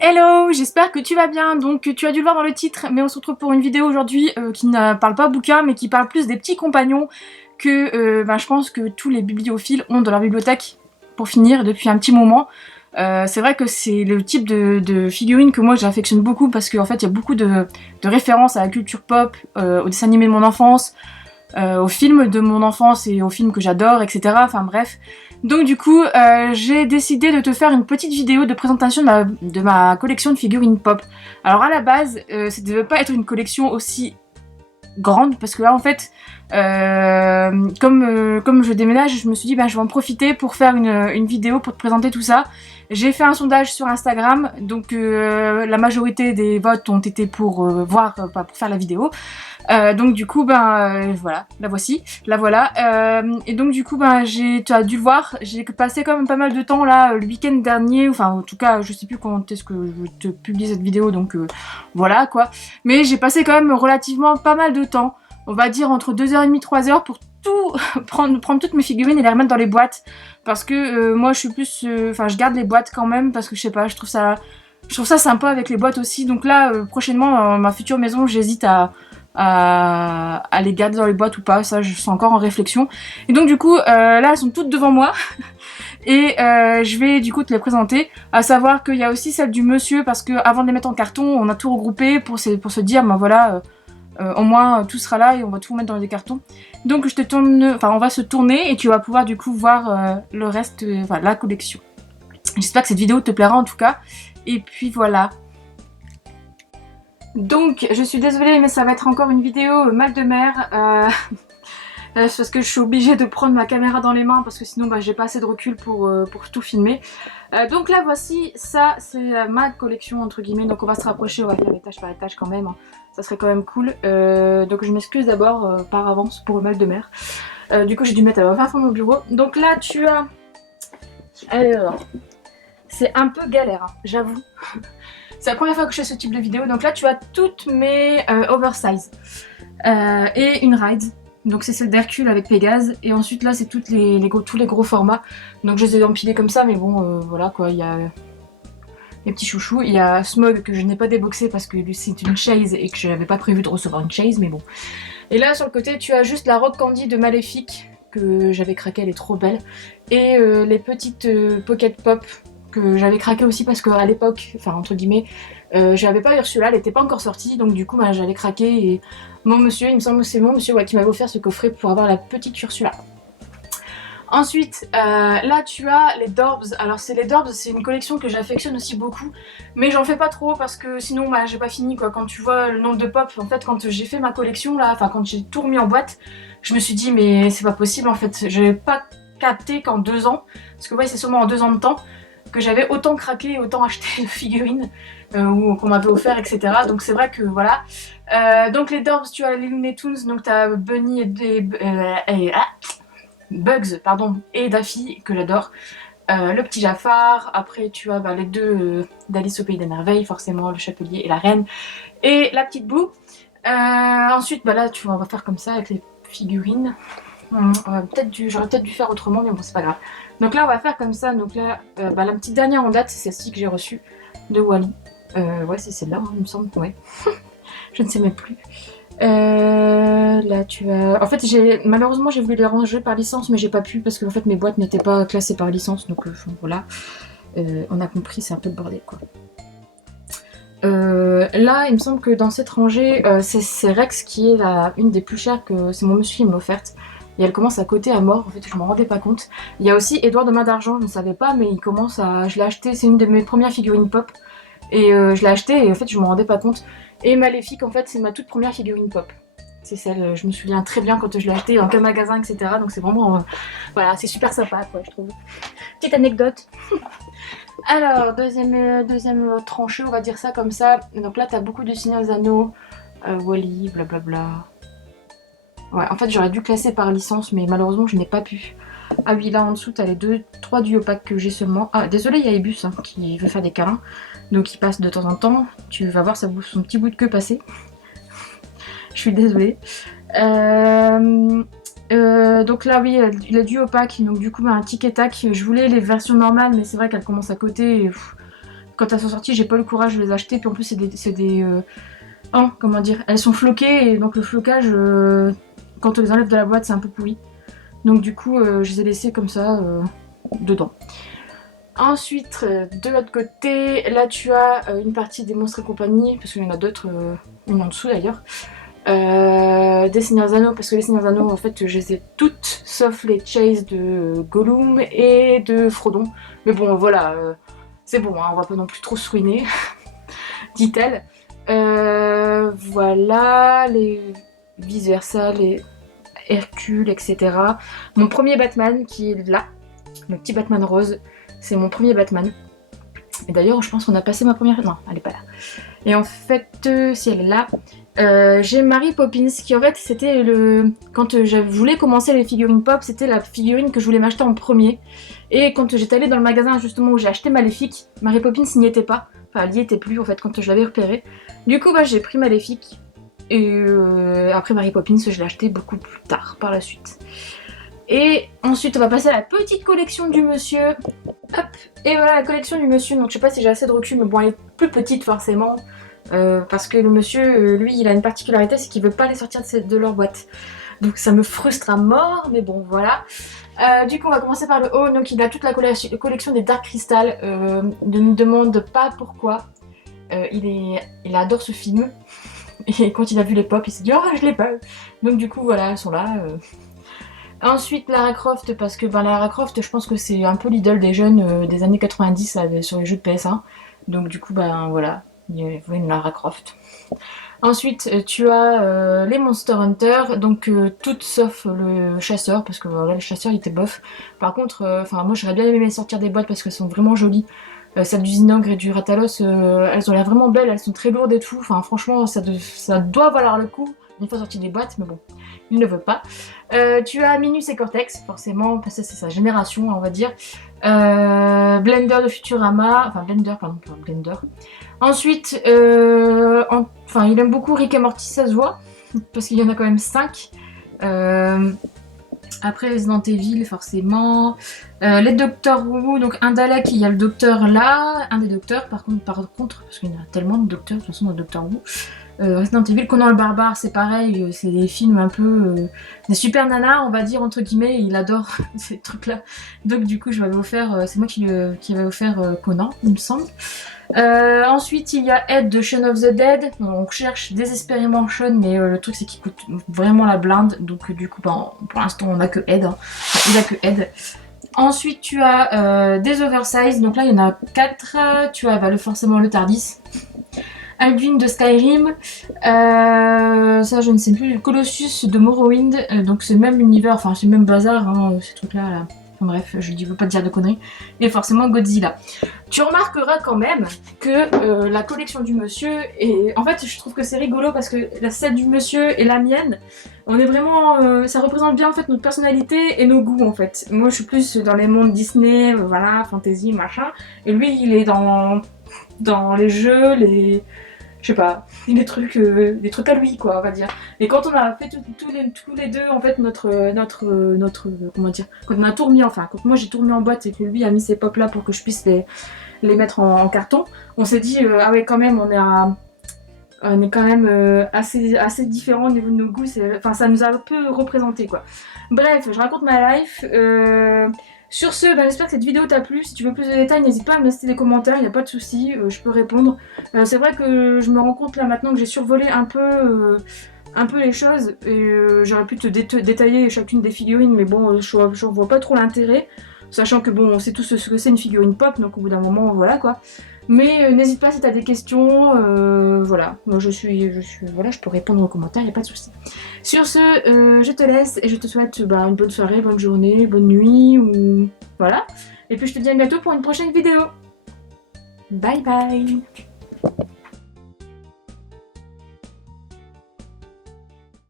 Hello, j'espère que tu vas bien. Donc tu as dû le voir dans le titre, mais on se retrouve pour une vidéo aujourd'hui qui ne parle pas bouquin, mais qui parle plus des petits compagnons que je pense que tous les bibliophiles ont dans leur bibliothèque pour finir depuis un petit moment. C'est vrai que c'est le type de figurine que moi j'affectionne beaucoup parce qu'en fait il y a beaucoup de références à la culture pop, aux dessins animés de mon enfance, aux films de mon enfance et aux films que j'adore, etc. Enfin bref. Donc du coup, j'ai décidé de te faire une petite vidéo de présentation de ma collection de figurines pop. Alors à la base, ça ne devait pas être une collection aussi grande parce que là en fait, comme je déménage, je me suis dit je vais en profiter pour faire une vidéo pour te présenter tout ça. J'ai fait un sondage sur Instagram, donc la majorité des votes ont été pour pour faire la vidéo. Donc du coup voilà, la voici, la voilà. Et donc du coup tu as dû le voir, j'ai passé quand même pas mal de temps là le week-end dernier, enfin en tout cas je sais plus quand est-ce que je te publie cette vidéo, donc voilà quoi. Mais j'ai passé quand même relativement pas mal de temps, on va dire entre 2h30 3h pour tout prendre toutes mes figurines et les remettre dans les boîtes, parce que moi je suis plus, enfin je garde les boîtes quand même parce que je sais pas, je trouve ça sympa avec les boîtes aussi. Donc là prochainement dans ma future maison j'hésite à les garder dans les boîtes ou pas, ça je suis encore en réflexion. Et donc du coup là elles sont toutes devant moi et je vais du coup te les présenter, à savoir qu'il y a aussi celle du monsieur, parce que avant de les mettre en carton on a tout regroupé pour se dire voilà, au moins tout sera là et on va tout remettre dans des cartons. Donc je te tourne, enfin on va se tourner et tu vas pouvoir du coup voir le reste, enfin la collection. J'espère que cette vidéo te plaira en tout cas. Et puis voilà. Donc je suis désolée mais ça va être encore une vidéo mal de mer. Parce que je suis obligée de prendre ma caméra dans les mains parce que sinon j'ai pas assez de recul pour tout filmer. Donc là voici, ça c'est ma collection entre guillemets, donc on va se rapprocher, on va faire étage par étage quand même, hein. Ça serait quand même cool. Donc je m'excuse d'abord par avance pour le mal de mer. Du coup j'ai dû mettre à la fin de mon bureau. Donc là tu as... Alors, c'est un peu galère, hein, j'avoue. C'est la première fois que je fais ce type de vidéo. Donc là tu as toutes mes oversize et une ride. Donc c'est celle d'Hercule avec Pégase, et ensuite là c'est tous les gros formats. Donc je les ai empilés comme ça, mais bon voilà quoi, il y a les petits chouchous. Il y a Smog que je n'ai pas déboxé parce que lui c'est une chase et que je n'avais pas prévu de recevoir une chase, mais bon. Et là sur le côté tu as juste la Rock Candy de Maléfique que j'avais craqué, elle est trop belle. Et les petites Pocket Pop que j'avais craqué aussi parce qu'à l'époque, enfin entre guillemets, j'avais pas Ursula, elle était pas encore sortie, donc du coup j'avais craqué et mon monsieur, il me semble que c'est mon monsieur qui m'avait offert ce coffret pour avoir la petite Ursula. Ensuite, là tu as les Dorbs. Alors c'est les Dorbs, c'est une collection que j'affectionne aussi beaucoup, mais j'en fais pas trop parce que sinon j'ai pas fini quoi. Quand tu vois le nombre de pop, en fait quand j'ai fait ma collection là, enfin quand j'ai tout remis en boîte, je me suis dit mais c'est pas possible en fait, j'avais pas capté qu'en 2 ans, parce que ouais c'est sûrement en 2 ans de temps, que j'avais autant craqué et autant acheté de figurines qu'on m'avait offert, etc. Donc c'est vrai que voilà. Donc les Dorbs, tu as les Looney Tunes, donc tu as Bunny Bugs pardon, et Daffy que j'adore. Le petit Jafar, après tu as les deux d'Alice au Pays des Merveilles, forcément le Chapelier et la Reine, et la petite Boue. Ensuite là tu vois, on va faire comme ça avec les figurines. J'aurais peut-être dû faire autrement, mais bon c'est pas grave. Donc là on va faire comme ça. Donc là la petite dernière en date c'est celle-ci que j'ai reçue de Wally. Ouais c'est celle-là hein, il me semble, ouais. Je ne sais même plus. Là tu as... En fait malheureusement j'ai voulu les ranger par licence, mais j'ai pas pu parce que en fait mes boîtes n'étaient pas classées par licence, donc voilà. On a compris, c'est un peu le bordel quoi. Là il me semble que dans cette rangée c'est Rex qui est une des plus chères, que c'est mon monsieur qui m'a offerte. Et elle commence à coter à mort, en fait je m'en rendais pas compte. Il y a aussi Edouard de Main d'Argent, je ne savais pas, mais il commence à... Je l'ai acheté, c'est une de mes premières figurines pop. Et je l'ai acheté et en fait je m'en rendais pas compte. Et Maléfique en fait c'est ma toute première figurine pop. C'est celle, je me souviens très bien quand je l'ai achetée dans quel magasin, etc. Donc c'est vraiment... voilà, c'est super sympa quoi je trouve. Petite anecdote. Alors, deuxième tranchée, on va dire ça comme ça. Donc là, t'as beaucoup de Seigneur des Anneaux, Wally, blablabla. Ouais, en fait, j'aurais dû classer par licence, mais malheureusement, je n'ai pas pu. Ah oui, là en dessous, t'as les 3 duos packs que j'ai seulement. Ah, désolé, il y a Ebus hein, qui veut faire des câlins. Donc il passe de temps en temps. Tu vas voir son petit bout de queue passer. Je suis désolée. Donc là oui, il a du opaque, donc du coup un tic et tac. Je voulais les versions normales, mais c'est vrai qu'elles commencent à côté. Et, quand elles sont sorties, j'ai pas le courage de les acheter. Puis en plus c'est des oh, comment dire, elles sont floquées et donc le flocage, quand on les enlève de la boîte, c'est un peu pourri. Donc du coup, je les ai laissées comme ça dedans. Ensuite, de l'autre côté, là tu as une partie des monstres et compagnie, parce qu'il y en a d'autres, une en dessous d'ailleurs. Des Seigneurs Anneaux, parce que les Seigneurs Anneaux, en fait, je les ai toutes, sauf les Chase de Gollum et de Frodon. Mais bon, voilà, c'est bon, hein, on va pas non plus trop se ruiner, dit-elle. Voilà, les vice versa, les Hercule, etc. Mon premier Batman qui est là, le petit Batman rose, c'est mon premier Batman. Et d'ailleurs, je pense qu'on a passé ma première... Non, elle est pas là. Et en fait, si elle est là, j'ai Mary Poppins qui en fait c'était le... Quand je voulais commencer les figurines pop, c'était la figurine que je voulais m'acheter en premier. Et quand j'étais allée dans le magasin justement où j'ai acheté Maléfique, Mary Poppins n'y était pas. Enfin, elle n'y était plus en fait quand je l'avais repérée. Du coup, bah, j'ai pris Maléfique. Et après Mary Poppins, je l'ai acheté beaucoup plus tard par la suite. Et ensuite, on va passer à la petite collection du monsieur. Hop. Et voilà la collection du monsieur. Donc je sais pas si j'ai assez de recul, mais bon, elle est plus petite forcément. Parce que le monsieur, lui, il a une particularité, c'est qu'il veut pas les sortir de leur boîte. Donc ça me frustre à mort, mais bon, voilà. Du coup, on va commencer par le haut. Donc il a toute la collection des Dark Crystal. Ne me demande pas pourquoi. Il adore ce film. Et quand il a vu les pop, il s'est dit « Oh, je l'ai pas !» Donc du coup, voilà, elles sont là. Ensuite, Lara Croft, parce que Lara Croft, je pense que c'est un peu l'idole des jeunes des années 90 là, sur les jeux de PS1. Donc du coup, voilà, il y a une Lara Croft. Ensuite, tu as les Monster Hunter, donc toutes sauf le chasseur, parce que voilà, le chasseur il était bof. Par contre, moi j'aurais bien aimé les sortir des boîtes parce qu'elles sont vraiment jolies. Celles du Zinogre et du Ratalos, elles ont l'air vraiment belles, elles sont très lourdes et tout. Enfin, franchement, ça doit valoir le coup une fois sorties des boîtes, mais bon, il ne veut pas. Tu as Minus et Cortex, forcément, parce que c'est sa génération, on va dire. Blender de Futurama, enfin Blender, pardon, pas Blender. Ensuite, il aime beaucoup Rick et Morty, ça se voit, parce qu'il y en a quand même 5. Après Resident Evil, forcément. Les Docteurs Who, donc un Dalek, il y a le docteur là, un des docteurs, par contre, parce qu'il y en a tellement de docteurs, de toute façon, dans Docteur Who. Resident Evil, Conan le Barbare, c'est pareil, c'est des films un peu... des super nanas, on va dire, entre guillemets, il adore ces trucs-là. Donc du coup, je vais vous faire... c'est moi qui vais vous faire Conan, il me semble. Ensuite, il y a Ed de Shaun of the Dead. On cherche désespérément Shaun, mais le truc c'est qu'il coûte vraiment la blinde. Donc du coup, pour l'instant, on a que Ed. Hein. Enfin, il a que Ed. Ensuite, tu as des oversize. Donc là, il y en a 4. Tu as forcément le Tardis. Alduin de Skyrim, ça je ne sais plus, Colossus de Morrowind, donc c'est le même univers, enfin c'est le même bazar, hein, ces trucs là. Enfin bref, je ne veux pas te dire de conneries, et forcément Godzilla. Tu remarqueras quand même que la collection du monsieur, et en fait je trouve que c'est rigolo parce que la celle du monsieur et la mienne, on est vraiment, ça représente bien en fait notre personnalité et nos goûts en fait. Moi je suis plus dans les mondes Disney, voilà, fantasy, machin, et lui il est dans les jeux, je sais pas, des trucs à lui quoi, on va dire. Et quand on a fait tous les deux en fait notre comment dire, quand on a tout remis, enfin quand moi j'ai tout remis en boîte et que lui a mis ses pop là pour que je puisse les mettre en carton, on s'est dit ah ouais quand même on est quand même assez différents au niveau de nos goûts, enfin ça nous a un peu représenté quoi. Bref, je raconte ma life. Sur ce, j'espère que cette vidéo t'a plu. Si tu veux plus de détails, n'hésite pas à me laisser des commentaires, il n'y a pas de souci, je peux répondre. C'est vrai que je me rends compte là maintenant que j'ai survolé un peu les choses et j'aurais pu te détailler chacune des figurines, mais bon, je vois pas trop l'intérêt, sachant que bon, on sait tous ce que c'est une figurine pop, donc au bout d'un moment, voilà quoi. Mais n'hésite pas si t'as des questions, voilà, moi voilà, je peux répondre aux commentaires, il n'y a pas de souci. Sur ce, je te laisse et je te souhaite une bonne soirée, bonne journée, bonne nuit, ou voilà. Et puis je te dis à bientôt pour une prochaine vidéo. Bye bye.